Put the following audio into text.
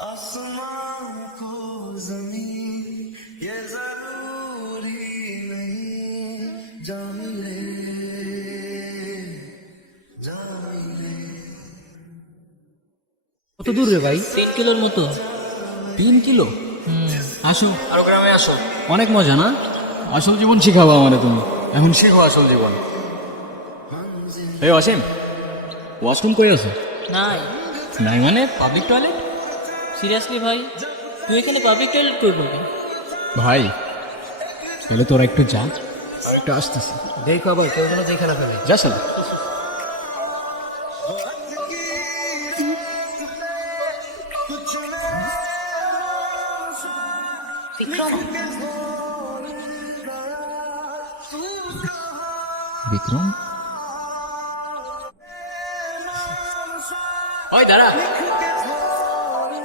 आसमां को जमीन ये जरूरी नहीं जा मिले जा मिले। কত দূর রে ভাই? 3 কিলোর মতো। 3 কিলো? আসো আরো গ্রামে আসো, অনেক মজা না? আসল জীবন শিখাবো আমারে তুমি। এখন শিখো আসল জীবন। এই অসীম, ওয়াশরুম কই আছে? নাই। নাই মানে পাবলিক টয়লেট? সিরিয়াসলি ভাই, তুই এখানে পাবলিক টয়লেট করবি? ভাই তাহলে তোরা একটু যা, আর একটু আসতেছি। দেখো আবার কেউ যেন দেখে না ফেলে। যাস না? বিক্রম, ওই দাঁড়া।